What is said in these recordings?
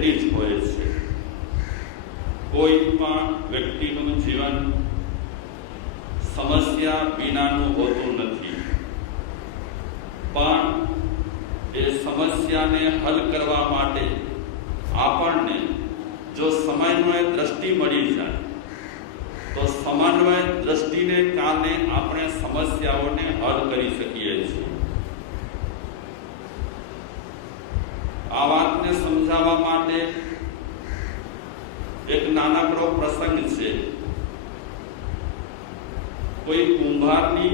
રહેતી જ હોય છે. કોઈ પણ વ્યક્તિનું જીવન સમસ્યા વિનાનું હોતું નથી, પણ એ સમસ્યાને હલ કરવા માટે આપણને જો સમન્વય દ્રષ્ટિ મળી જાય તો સમન્વય દ્રષ્ટિને કારણે આપણે સમસ્યાઓને હલ કરી શકીએ છીએ. આ વાતને સમજાવવા માટે એક નાનકડો પ્રસંગ છે. કોઈ કુંભારની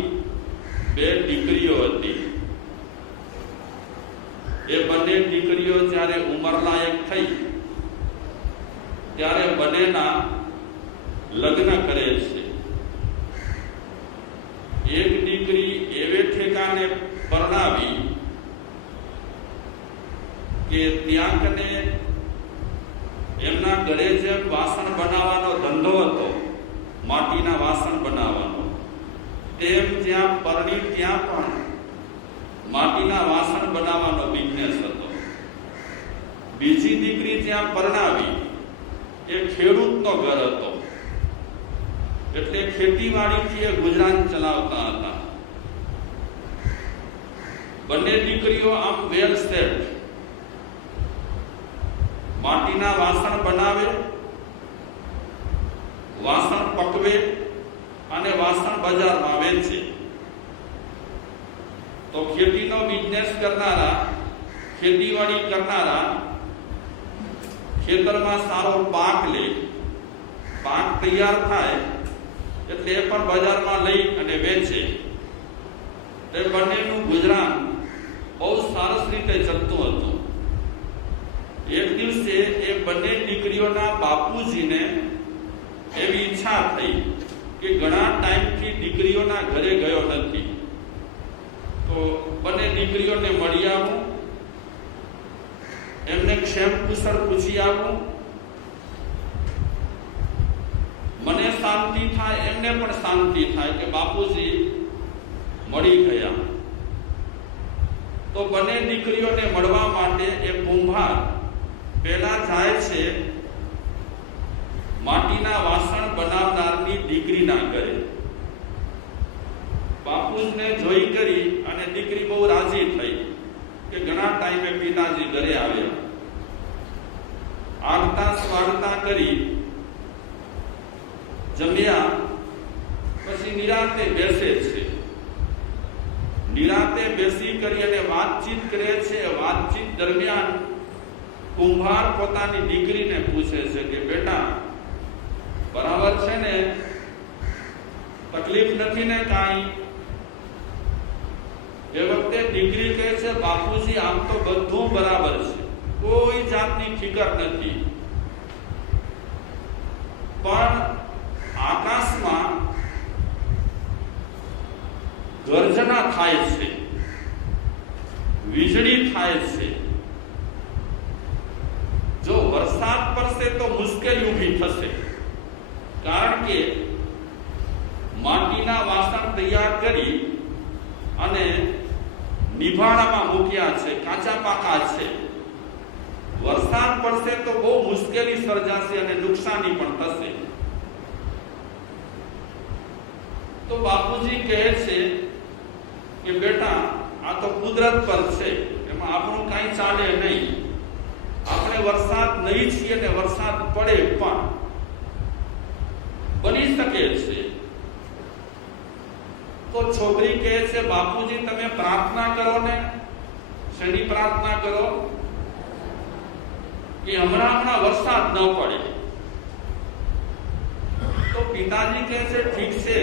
બે દીકરીઓ હતી. એ બંને દીકરીઓ જ્યારે ઉંમરલાયક થઈ ત્યારે બંનેના લગ્ન કરે છે. એક દીકરી એવે ઠેકાને પરણાવી કે ત્યાં કને એમના ઘરે જે વાસણ બનાવવાનો ધંધો હતો, માટીના વાસણ બનાવવાનો, તેમ જ્યાં પરણી ત્યાં પણ માટીના વાસણ બનાવવાનો બિઝનેસ હતો. બીજી દીકરી જ્યાં પરણાવી એ ખેડૂતનો ઘર હતો, એટલે ખેતીવાડીથી એ ગુજરાન ચલાવતા હતા. બંને દીકરીઓ આમ વેલ સેટ, માટીના વાસણ બનાવે, વાસણ પકવે અને વાસણ બજારમાં વેચે. તો ખેતીનો બિઝનેસ કરનારા, ખેતીવાડી કરનારા ખેતરમાં સારો પાક લે, પાક તૈયાર થાય એટલે એ પણ બજારમાં લઈ અને વેચે. એ બંનેનું ગુજરાન બહુ સરસ રીતે ચાલતું હતું. એક દિવસે એ બંને દીકરીઓના બાપુજીને એવી ઈચ્છા થઈ કે ઘણા ટાઈમથી દીકરીઓના ઘરે ગયો નથી, તો બંને દીકરીઓને મળી આવું, એમને ક્ષેમ કુશળ પૂછી આવું, મને શાંતિ થાય, એમને પણ શાંતિ થાય કે બાપુજી મળી ગયા. તો બંને દીકરીઓને મળવા માટે એ કુંભાર પહેલા જાય છે માટીના વાસણ બનાવનારની દીકરીના ઘરે. બાપુજીને જોઈ કરી અને દીકરી બહુ રાજી થઈ કે ઘણા ટાઈમે પિતાજી ઘરે આવ્યા. આગતા સ્વાગતા કરી જમ્યા પછી નિરાંતે બેસે છે. નિરાંતે બેસી કરી અને વાતચીત કરે છે. વાતચીત દરમિયાન કુંભાર પોતાની દીકરીને પૂછે છે કે બેટા, બરાબર છે ને, તકલીફ નથી ને કાંઈ? એ વખતે દીકરી કહે છે, બાપુજી આમ તો બધું બરાબર છે, કોઈ જાતની ફિકર નથી, પણ આકાશમાં ગર્જના થાય છે, વીજળી થાય છે. જો વરસાદ પડશે તો મુશ્કેલી ઊભી થશે, કારણ કે માટીના વાસણ તૈયાર કરી અને નિભાણામાં મૂક્યા છે, કાચા પાકા છે. વરસાદ પડશે તો બહુ મુશ્કેલી સર્જાશે અને નુકસાની પણ થશે. તો બાપુજી કહે છે કે બેટા, આ તો કુદરત પર છે, એમાં આપણું કાંઈ ચાલે નહીં. આપણે વરસાદ નહીં છીએ અને વરસાદ પડે પણ બની શકે છે. તો છોકરી કહે છે, બાપુજી તમે પ્રાર્થના કરો ને. શેની પ્રાર્થના કરો? કે હમણાં વરસાદ ન પડે. તો પિતાજી કહે છે, ઠીક છે,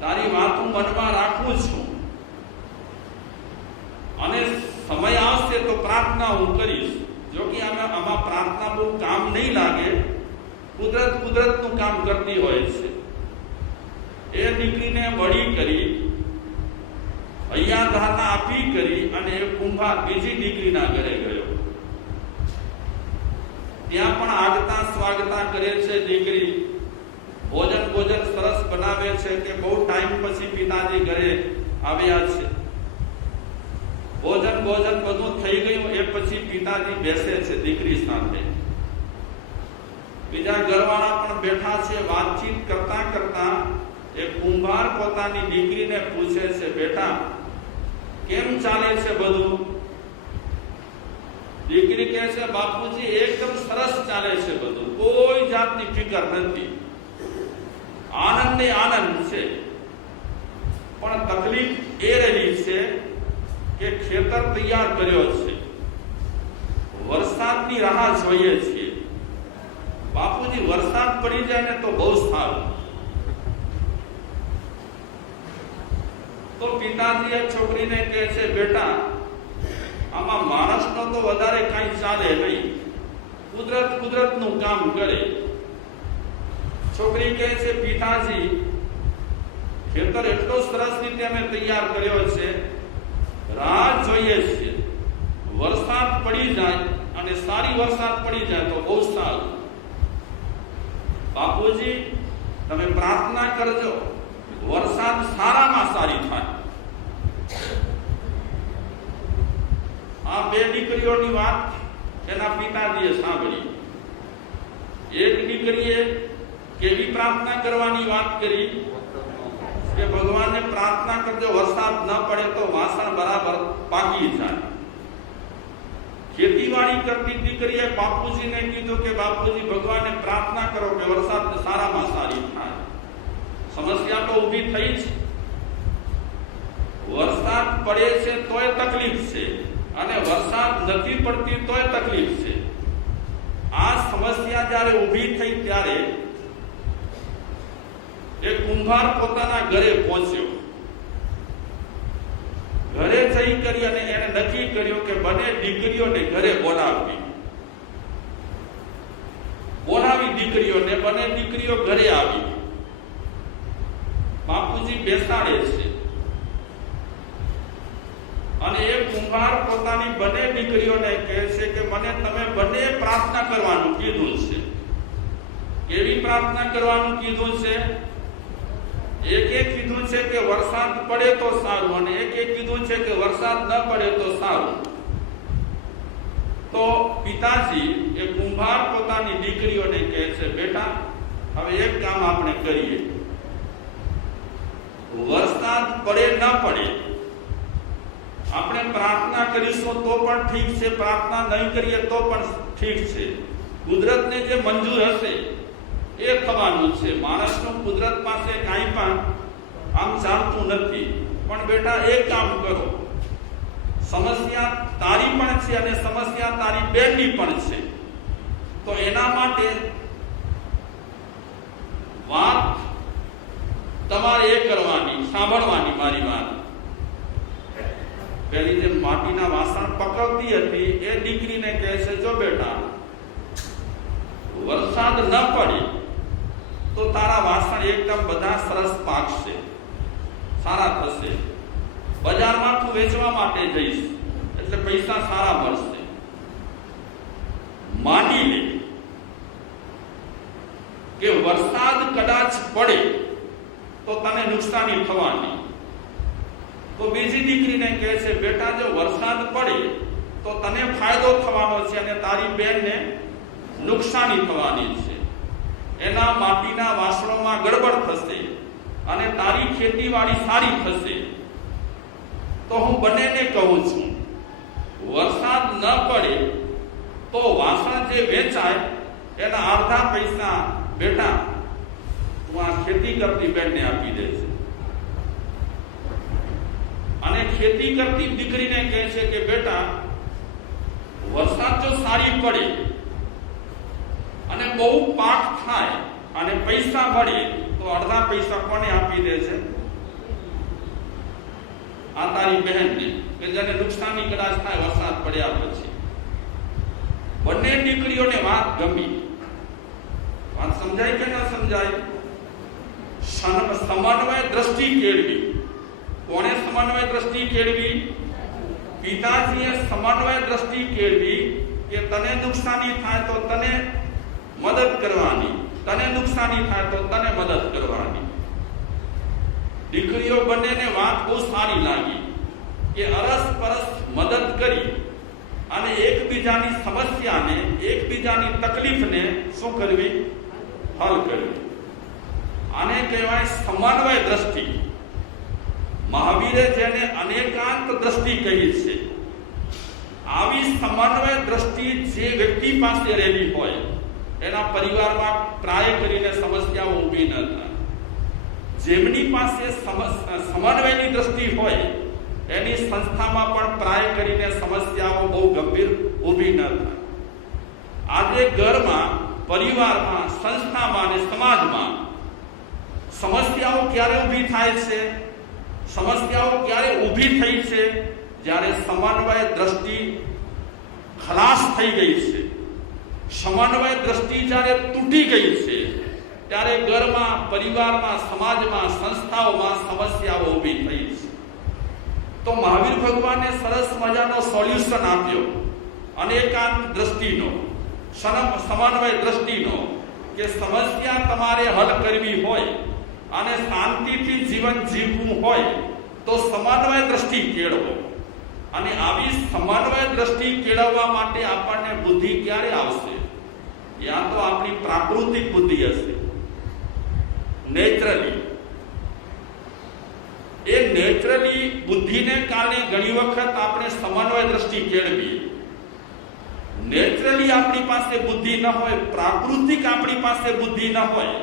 તારી વાત હું મનમાં રાખું છું અને સમય આવશે તો પ્રાર્થના હું કરીશ. જો કે આમાં પ્રાર્થના બહુ કામ નહીં લાગે, કુદરતનું કામ કરતી હોય છે. એ દીકરીને વળી કરી, અહીંયા ધારણા આપી કરી અને એ કુંભાર બીજી દીકરીના ઘરે ગયો. ત્યાં પણ આગતા સ્વાગતા કરે છે દીકરી. ભોજન સરસ બનાવે છે કે બહુ ટાઈમ પછી પિતાજી ઘરે આવ્યા છે. ભોજન બધું થઈ ગયું એ પછી પિતાજી બેસે છે દીકરી સાથે. બીજા ઘરવાળા પણ બેઠા છે. વાતચીત કરતા કરતા એ કુંભાર પોતાની દીકરીને પૂછે છે, બેટા કેમ ચાલે છે બધું? દીકરી કહે છે, બાપુજી એકદમ સરસ ચાલે છે બધું, કોઈ જાતની ફિકર નથી, આનંદ છે. પણ તકલીફ એ રહી છે કે ખેતર તૈયાર કર્યો છે, વરસાદની રાહ જોઈએ છીએ. બાપુજી વરસાદ પડી જાય ને તો બહુ સારું. તો પિતાજી એ છોકરીને કહે છે, બેટા આમાં માણસનો તો વધારે કઈ ચાલે નહીં, કુદરતનું કામ કરે. છોકરી કહે છે, પિતાજી ખેતર એટલો સરસ રીતે અમે તૈયાર કર્યો છે, રાહ જોઈએ છીએ, વરસાદ પડી જાય અને સારી વરસાદ પડી જાય તો બહુ સારું. બાપુજી તમે પ્રાર્થના કરજો, વરસાદ સારામાં સારી થાય. આ બે દીકરીઓની વાત એના પિતાજીએ સાંભળી. એક દીકરીએ કેવી પ્રાર્થના કરવાની વાત કરી કે ભગવાનને પ્રાર્થના કરજો વરસાદ ન પડે તો વાસણ બરાબર પાકી જાય. ખેતીવાડી કરતી દીકરીએ બાપુજીને કીધું કે બાપુજી ભગવાનને પ્રાર્થના કરો કે વરસાદ સારામાં સારી થાય. સમસ્યા તો ઊભી થઈ છે. વરસાદ પડે છે તોય તકલીફ છે અને વરસાદ નથી પડતી તોય તકલીફ છે. આ સમસ્યા જ્યારે ઊભી થઈ ત્યારે એક કુંભાર પોતાના ઘરે પહોંચ્યો. ઘરે જઈ કરી અને એને નક્કી કર્યું કે બંને દીકરીઓને ઘરે બોલાવી દીકરીઓને. બંને દીકરીઓ ઘરે આવી. બાપુજી બેસાડે છે અને એ કુંભાર પોતાની બંને દીકરીઓને કહે છે કે મને તમે બંને પ્રાર્થના કરવાનું કીધું છે. કેવી પ્રાર્થના કરવાનું કીધું છે? એક કીધું છે કે વરસાદ પડે તો સારું અને એક કીધું છે કે વરસાદ ન પડે તો સારું. તો પિતાજી એ કુંભાર પોતાની દીકરીઓને કહે છે, બેટા હવે એક કામ આપણે કરીએ, વરસાદ પડે ન પડે આપણે પ્રાર્થના કરીશું તો પણ ઠીક છે, પ્રાર્થના નહીં કરીએ તો પણ ઠીક છે. કુદરતને જે મંજૂર હશે એ થવાનું છે. માણસનું કુદરત પાસે કાંઈ પણ આમ ચાલતું નથી. પણ બેટા એક કામ કરો, સમસ્યા તારી પણ છે અને સમસ્યા તારી બેનની પણ છે. તો એના માટે વાત તમારે એ કરવાની, સાંભળવાની મારી વાત. પેલી જે માટીના વાસણ પકવતી હતી એ દીકરીને કહે છે, જો બેટા વરસાદ ન પડે તો તારા વાસણ એકદમ બધા સરસ પાકશે, સારા થશે. બજારમાં તું વેચવા માટે જઈશ એટલે પૈસા સારા મળશે. માની લે કે વરસાદ કદાચ પડે તો તને નુકસાની થવાની. તો બીજી દીકરીને કહે છે, બેટા જો વરસાદ પડે તો તને ફાયદો થવાનો છે અને તારી બેનને નુકસાની થવાની છે. એના માટીના વાસણોમાં ગડબડ થશે અને તારી ખેતીવાડી સારી થશે. તો હું બંનેને કહું છું, વરસાદ ન પડે તો વાસણ જે વેચાય એના અડધા પૈસા બેટા તું આ ખેતી કરતી બેનને આપી દેશે. અને ખેતી કરતી દીકરીને કહે છે કે બેટા વરસાદ જો સારી પડે અને બહુ પાક થાય અને પૈસા મળે તો અડધા પૈસા કોને આપી દે છે? આ તારી બહેનને, કે જેને નુકસાની કદાચ થાય વરસાદ પડ્યા પછી. બંને દીકરીઓને વાત ગમી. વાત સમજાય કે ના સમજાય? સમન્વય દ્રષ્ટિ કેળવી. કોને સમન્વય દ્રષ્ટિ કેળવી? પિતાજીએ સમન્વય દ્રષ્ટિ કેળવી કે તને નુકસાની થાય તો તને મદદ કરવાની, તને નુકસાની થાય તો તને મદદ કરવાની. દીકરીઓ બંનેને વાત બહુ સારી લાગી કે અરસ પરસ મદદ કરી અને એકબીજાની સમસ્યાને, એકબીજાની તકલીફને શું કરવી? હલ કરવી. આને કહેવાય સમન્વય દ્રષ્ટિ. મહાવીરે જેને અનેકાંત દ્રષ્ટિ કહી છે, આવી સમન્વય દ્રષ્ટિ જે વ્યક્તિ પાસે રહેલી હોય એના પરિવારમાં પ્રાય કરીને સમસ્યાઓ ઊભી ન થાય. જેમની પાસે સમન્વયની દ્રષ્ટિ હોય એની સંસ્થામાં પણ પ્રાય કરીને સમસ્યાઓ બહુ ગંભીર ઊભી ન થાય. આજે ઘરમાં, પરિવારમાં, સંસ્થામાં અને સમાજમાં સમસ્યાઓ ક્યારે ઊભી થાય છે? સમસ્યાઓ ક્યારે ઊભી થઈ છે? જ્યારે સમન્વય દ્રષ્ટિ ખલાસ થઈ ગઈ છે, સમન્વય દ્રષ્ટિ જ્યારે તૂટી ગઈ છે, ત્યારે ઘરમાં, પરિવારમાં, સમાજમાં, સંસ્થાઓમાં સમસ્યાઓ ઊભી થઈ છે. તો મહાવીર ભગવાને સરસ મજાનો સોલ્યુશન આપ્યો અનેકાંત દ્રષ્ટિનો, સમન્વય દ્રષ્ટિનો, કે સમસ્યા તમારે હલ કરવી હોય અને શાંતિથી જીવન જીવવું હોય તો સમન્વય દ્રષ્ટિ કેળવો. અને આવી સમન્વય દ્રષ્ટિ કેળવવા માટે આપણને બુદ્ધિ ક્યારે આવશે? યા તો આપણી પ્રાકૃતિક બુદ્ધિ હશે, નેચરલી. એ નેચરલી બુદ્ધિને કારણે ઘણી વખત આપણે સમન્વય દ્રષ્ટિ કેળવીએ. નેચરલી આપણી પાસે બુદ્ધિ ન હોય, પ્રાકૃતિક આપણી પાસે બુદ્ધિ ન હોય,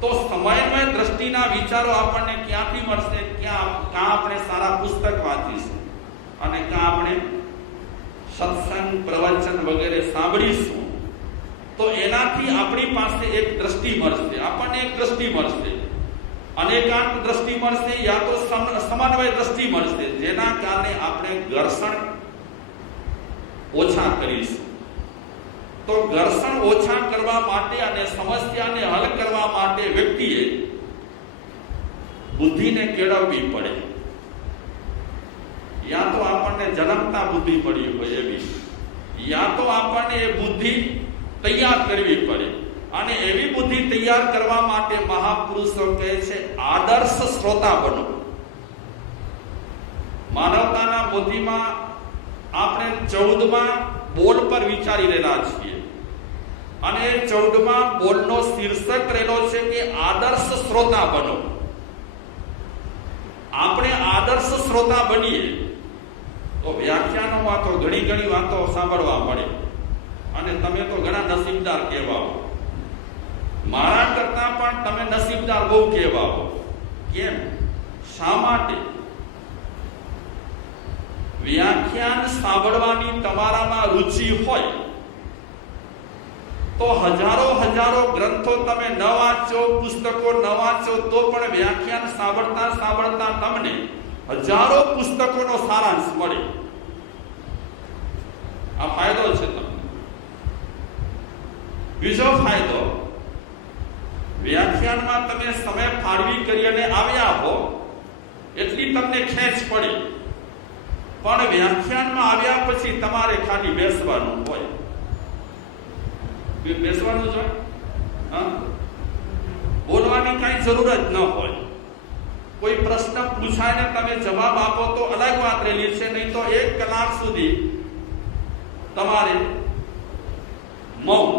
તો સમન્વય દ્રષ્ટિના વિચારો આપણને ક્યાંથી મળશે? ક્યાં આપણે સારા પુસ્તક વાંચીશું અને ક્યાં આપણે સત્સંગ, પ્રવચન વગેરે સાંભળીશું તો એનાથી આપણી પાસે એક દ્રષ્ટિ મળશે, આપણને એક દ્રષ્ટિ મળશે, અનેકાંત દ્રષ્ટિ મળશે, યા તો સમન્વય દ્રષ્ટિ મળશે, જેના કારણે આપણે ઘર્ષણ ઓછા કરીશું. તો ઘર્ષણ ઓછા કરવા માટે અને સમસ્યાને હલ કરવા માટે વ્યક્તિએ બુદ્ધિને કેળવવી પડે. યા તો આપણને જન્મતા બુદ્ધિ મળી હોય એવી, યા તો આપણને એ બુદ્ધિ તૈયાર કરવી પડે. અને એવી બુદ્ધિ તૈયાર કરવા માટે મહાપુરુષો કહે છે આદર્શ શ્રોતા બનો. માનવતાના બુદ્ધિમાં આપણે 14માં બોલ પર વિચારી રહેલા છીએ અને 14માં બોલનો શીર્ષક રહેલો છે કે આદર્શ શ્રોતા બનો. આપણે આદર્શ શ્રોતા બનીએ તો વ્યાખ્યાનોમાં તો ઘણી વાતો સાંભળવા મળે અને તમે તો ઘણા નસીબદાર કહેવાઓ. મારા કરતા પણ તમે નસીબદાર બહુ કહેવાઓ. કેમ? શા માટે? વ્યાખ્યાન સાંભળવાની તમારામાં રુચિ હોય તો હજારો ગ્રંથો તમે ન વાંચો, પુસ્તકો ન વાંચો, તો પણ વ્યાખ્યાન સાંભળતા તમને હજારો પુસ્તકોનો સારાંશ મળે. આ ફાયદો છે તમને. બીજો ફાયદો, વ્યાખ્યાનમાં તમે સમય ફાળવી કરી અને આવ્યા હો એટલી તમને ખેંચ પડી, પણ વ્યાખ્યાનમાં આવ્યા પછી તમારે ખાલી બેસવાનું હોય. બેસવાનું જ હોય, બોલવાની કઈ જરૂર જ ન હોય. કોઈ પ્રશ્ન પૂછાય ને તમે જવાબ આપો તો અલગ વાત રહેલી છે, નહીં તો 1 કલાક સુધી તમારે મૌન.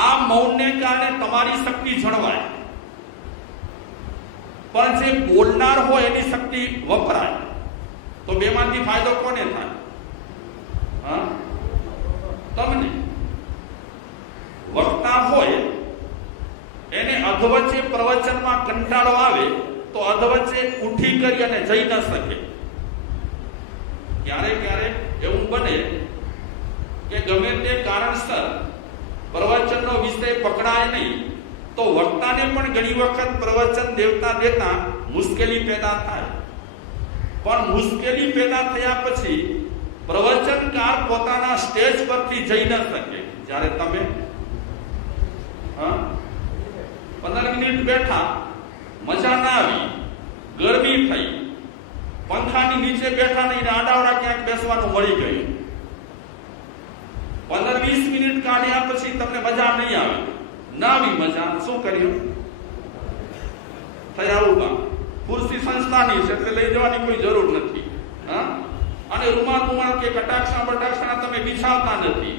આ મૌનને કારણે તમારી શક્તિ જળવાય, પણ જે બોલનાર હોય એની શક્તિ વપરાય. તો બેમાંથી ફાયદો કોને થાય? તમને. વક્તા હોય એને અધવચ્ચે પ્રવચનમાં કંટાળો આવે તો અધવચ્ચે ઉઠી કરી અને જઈ ન શકે. ક્યારેક એવું બને કે ગમે તે કારણસર પ્રવચનનો વિષય પકડાય નહીં તો વક્તાને પણ ઘણી વખત પ્રવચન દેતા મુશ્કેલી પેદા થાય. પણ મુશ્કેલી પેદા થયા પછી પ્રવચનકાર પોતાના સ્ટેજ પરથી જઈ ન શકે. જ્યારે તમે 15 મિનિટ બેઠા, મજા ના આવી, ગરમી થઈ, પંખાની નીચે બેઠા નહીં, આડાવડા ક્યાંક બેસવાનું મળી ગયું, 15-20 મિનિટ કાઢ્યા પછી તમને મજા નહીં આવે, ના આવી મજા, શું કર્યું? થયા ઉભા. ખુરશી સંસ્થાની છે એટલે લઈ જવાની કોઈ જરૂર નથી. અને રૂમાલ કે કટાક્ષા બટાક્ષા તમે બિછાવતા નથી.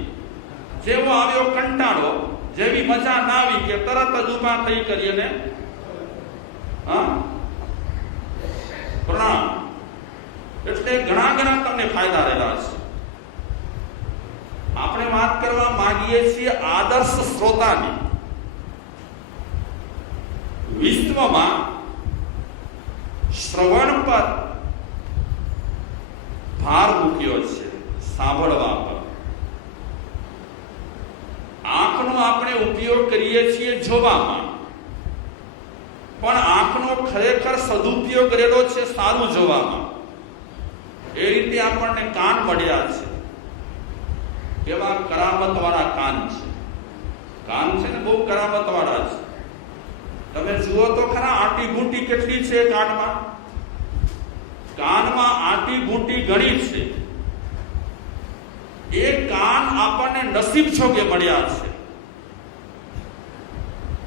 જેવો આવ્યો કંટાળો, જેવી મજા ના આવી કે તરત જ ઊભા થઈ કરીને પ્રણામ. એટલે ઘણા તમને ફાયદા રહેલા છે. આપણે વાત કરવા માંગીએ છીએ આદર્શ શ્રોતાની. વિશ્વમાં શ્રવણ પર ભાર મૂક્યો છે, સાંભળવા પર. આંખનો આપણે ઉપયોગ કરીએ છીએ જોવામાં, પણ આંખનો ખરેખર સદુપયોગ કરેલો છે સારું જોવામાં. એ રીતે આપણને કાન મળ્યા છે. એવા કરામત વાળા કાન છે. કાન છે ને બહુ કરામત વાળા છે. તમે જુઓ તો ખરા આંટી બૂંટી કેટલી છે કાનમાં. કાનમાં આંટી બૂંટી ઘણી છે. એ કાન આપણને નસીબ છોકે મળ્યા છે.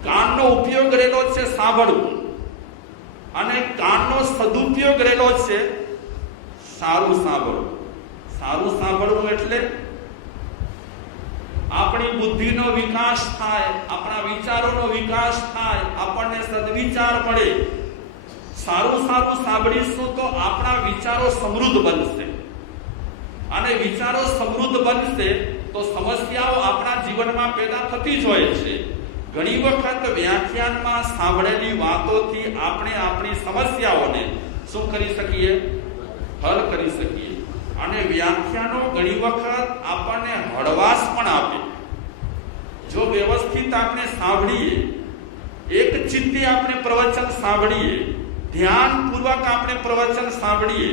કાનનો ઉપયોગ રહેલો છે સાંભળવું, અને કાનનો સદુપયોગ રહેલો છે સારું સાંભળવું. સારું સાંભળવું એટલે આપણી બુદ્ધિનો વિકાસ થાય, આપણા વિચારોનો વિકાસ થાય, આપણને સદવિચાર મળે. સારું સાંભળીશું તો આપણા વિચારો સમૃદ્ધ બનશે, અને વિચારો સમૃદ્ધ બનશે તો સમસ્યાઓ આપણા જીવનમાં પેદા થતી જ હોય છે. ઘણી વખત વ્યાખ્યાનમાં સાંભળેલી વાતોથી આપણે આપણી સમસ્યાઓને શું કરી શકીએ? હલ કરી શકીએ. અને વ્યાખ્યાનો ઘણી વખત આપણને હળવાશ પણ આપે. જો વ્યવસ્થિત આપણે સાંભળીએ, એક ચિત્તે આપણે પ્રવચન સાંભળીએ, ધ્યાનપૂર્વક આપણે પ્રવચન સાંભળીએ,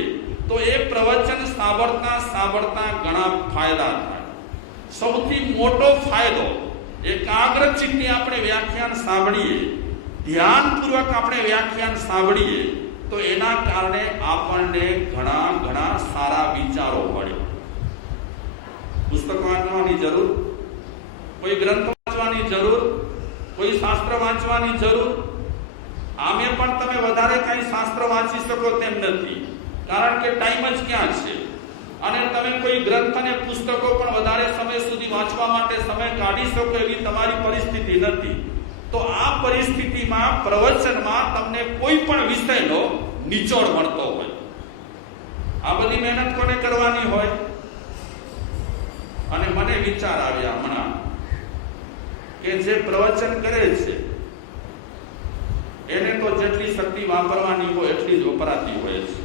તો એ પ્રવચન સાંભળતા ઘણા ફાયદા થાય. સૌથી મોટો ફાયદો, એકાગ્ર ચિત્તે આપણે વ્યાખ્યાન સાંભળીએ, ધ્યાનપૂર્વક આપણે વ્યાખ્યાન સાંભળીએ, તો એના કારણે આપણને ઘણા સારા વિચારો મળે. પુસ્તક વાંચવાની જરૂર, કોઈ ગ્રંથ વાંચવાની જરૂર, કોઈ શાસ્ત્ર વાંચવાની જરૂર. આમે પણ તમે વધારે કઈ શાસ્ત્ર વાંચી શકો તેમ નથી, કારણ કે ટાઈમ જ ક્યાં છે. અને તમે કોઈ ગ્રંથ અને પુસ્તકો પણ વધારે સમય સુધી વાંચવા માટે સમય કાઢી શકો એવી તમારી પરિસ્થિતિ નથી. તો આ પરિસ્થિતિમાં પ્રવચનમાં તમને કોઈ પણ વિષયનો નિચોડ મળતો હોય. આ બધી મહેનત કોને કરવાની હોય? અને મને વિચાર આવ્યા હમણાં કે જે પ્રવચન કરે છે એને તો જેટલી શક્તિ વાપરવાની હોય એટલી જ વપરાતી હોય છે.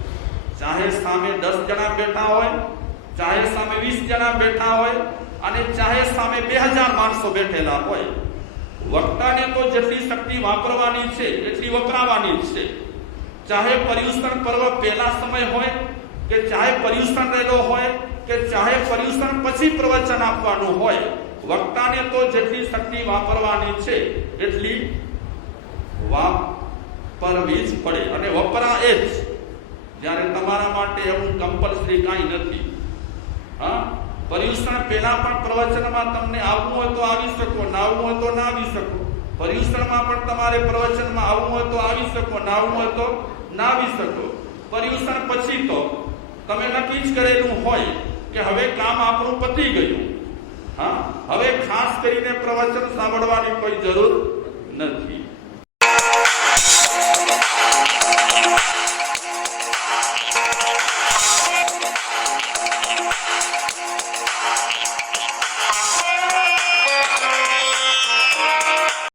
ચાહે સામે 10 જણા બેઠા હોય, ચાહે સામે 20 જણા બેઠા હોય, અને ચાહે સામે 2000 માણસો બેઠેલા હોય, વક્તાને તો જેટલી શક્તિ વાપરવાની છે એટલી વપરાવાની છે. ચાહે પર્યુષણ પર્વ પહેલા સમય હોય, કે ચાહે પર્યુષણ રહેલો હોય, કે ચાહે પર્યુષણ પછી પ્રવચન આપવાનું હોય, વક્તાને તો જેટલી શક્તિ વાપરવાની છે એટલી વાપરવી જ પડે. અને વપરાય જ. જ્યારે તમારા માટે એવું કમ્પલસરી કાંઈ નથી. પર્યુષણ પહેલા પણ પ્રવચનમાં તમને આવવું હોય તો આવી શકો, ના આવવું હોય તો ના આવી શકો. પર્યુષણમાં પણ તમારે પ્રવચનમાં આવવું હોય તો આવી શકો, ના આવવું હોય તો ના આવી શકો. પર્યુષણ પછી તો તમે નક્કી જ કરેલું હોય કે હવે કામ આપણું પતી ગયું, હવે ખાસ કરીને પ્રવચન સાંભળવાની કોઈ જરૂર નથી.